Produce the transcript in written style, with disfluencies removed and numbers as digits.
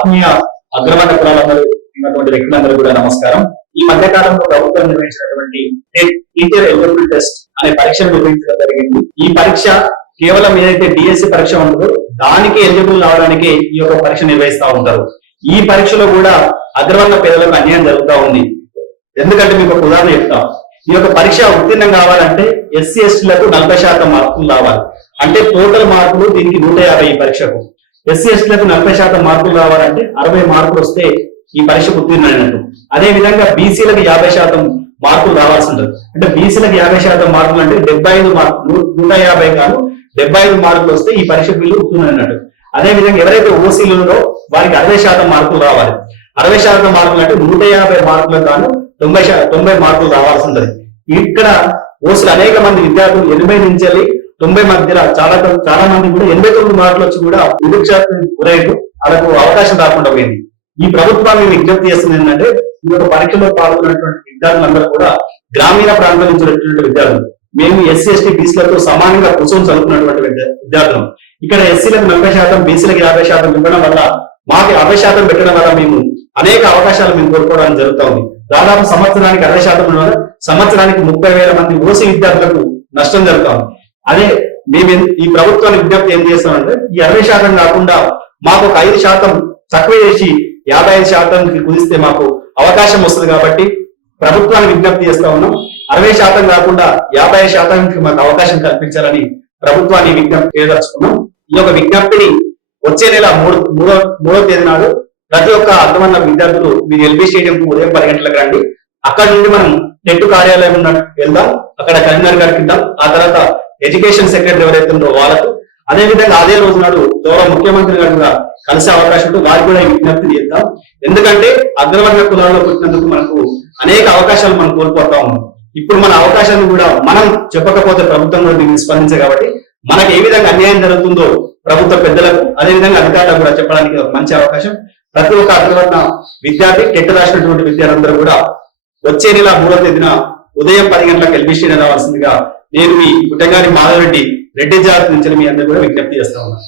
ఆత్మీయ అగ్రవర్ణ కులాలందరూ ఉన్నటువంటి వ్యక్తులందరూ కూడా నమస్కారం. ఈ మధ్య కాలంలో ప్రభుత్వం నిర్వహించినటువంటి టీచర్ ఎలిజిబిలిటీ టెస్ట్ అనే పరీక్షను నిర్వహించడం జరిగింది. ఈ పరీక్ష కేవలం ఏదైతే డిఎస్సి పరీక్ష ఉంటుందో దానికి ఎలిజిబుల్ అవడానికి ఈ యొక్క పరీక్ష నిర్వహిస్తూ ఉంటారు. ఈ పరీక్షలో కూడా అగ్రవర్ణ పేదలకు అన్యాయం జరుగుతూ ఉంది. ఎందుకంటే మీకు ఒక ఉదాహరణ చెప్తాం. ఈ యొక్క పరీక్ష ఉత్తీర్ణం కావాలంటే ఎస్సీ ఎస్టీలకు 40% మార్కులు రావాలి. అంటే టోటల్ మార్కులు దీనికి 150 ఈ పరీక్షకు. ఎస్సీ ఎస్టీలకు 40% మార్కులు రావాలంటే 60 మార్కులు వస్తే ఈ పరీక్షకు ఉత్తీర్ణమైనట్టు. అదే విధంగా బీసీలకు 50% మార్కులు రావాల్సి ఉంటుంది. అంటే బీసీలకు 50% మార్కులు అంటే 75 మార్కులు, 150 కాదు 75 మార్కులు వస్తే ఈ పరీక్ష వీళ్ళు ఉత్తీర్ణమైనట్టు. అదే విధంగా ఎవరైతే ఓసీలలో వారికి 60% మార్కులు రావాలి. 60% మార్కులు అంటే 150 మార్కులకు గాను 90 మార్కులు రావాల్సి ఉంటుంది. ఇక్కడ ఓసీలు అనేక మంది విద్యార్థులు 80 నుంచి 90 మధ్యలో చాలా మంది కూడా 89 మార్కులు వచ్చి కూడా నిరుక్షానికి గురైన వాళ్ళకు అవకాశం రాకుండా పోయింది. ఈ ప్రభుత్వాన్ని విజ్ఞప్తి చేస్తుంది ఏంటంటే ఈ యొక్క పరీక్షలో పాల్గొన్నటువంటి విద్యార్థులందరూ కూడా గ్రామీణ ప్రాంతం నుంచి వచ్చినటువంటి విద్యార్థులు. మేము ఎస్సీ ఎస్టీ బీసీలతో సమానంగా కూర్చొని చదువుకున్నటువంటి విద్యార్థులు. ఇక్కడ ఎస్సీలకు 40%, బీసీలకు 50% ఇవ్వడం వల్ల మాకు 60% పెట్టడం వల్ల మేము అనేక అవకాశాలు మేము కోరుకోవడానికి జరుగుతూ ఉంది. దాదాపు సంవత్సరానికి 60% వల్ల సంవత్సరానికి 30,000 మంది ఓసీ విద్యార్థులకు నష్టం జరుగుతా ఉంది. అదే మేము ఈ ప్రభుత్వానికి విజ్ఞప్తి ఏం చేస్తామంటే ఈ 60% కాకుండా మాకు ఒక 5% తక్కువ చేసి 55% కుదిస్తే మాకు అవకాశం వస్తుంది. కాబట్టి ప్రభుత్వానికి విజ్ఞప్తి చేస్తా ఉన్నాం. 60% కాకుండా 50% మాకు అవకాశం కల్పించాలని ప్రభుత్వాన్ని విజ్ఞప్తి చేయదలుచుకున్నాం. ఈ యొక్క విజ్ఞప్తిని వచ్చే నెల 3వ తేదీ నాడు ప్రతి ఒక్క అర్థమన్న విద్యార్థులు మీరు ఎల్బీ స్టేడియం ఉదయం 10 గంటలకు రండి. అక్కడ నుండి మనం టెట్ కార్యాలయం వెళ్దాం. అక్కడ కరీంనగర్ గారికి ఇద్దాం. ఆ తర్వాత ఎడ్యుకేషన్ సెక్రటరీ ఎవరైతే ఉందో వాళ్ళకు, అదే విధంగా అదే రోజు నాడు గౌరవ ముఖ్యమంత్రి గారు కలిసే అవకాశం ఉంటే వారికి కూడా విజ్ఞప్తి చేద్దాం. ఎందుకంటే అగ్రవర్ణ కులాల్లో పుట్టినందుకు మనకు అనేక అవకాశాలు మనం కోల్పోతా ఉన్నాం. ఇప్పుడు మన అవకాశాన్ని కూడా మనం చెప్పకపోతే ప్రభుత్వం కూడా దీన్ని స్పందించాలి. కాబట్టి మనకు ఏ విధంగా అన్యాయం జరుగుతుందో ప్రభుత్వ పెద్దలకు అదే విధంగా అధికారులకు కూడా చెప్పడానికి ఒక మంచి అవకాశం. ప్రతి ఒక్క అగ్రవర్ణ విద్యార్థి టెట్ రాసినటువంటి విద్యార్థులందరూ కూడా వచ్చే నెల 3వ తేదీన ఉదయం 10 గంటలకు ఎల్బీ స్టేడియం రావాల్సిందిగా నేను మీ పుట్టగారి మాధవరెడ్డి రెడ్డి జాతి నుంచి మీ అందరూ కూడా విజ్ఞప్తి చేస్తా ఉన్నాను.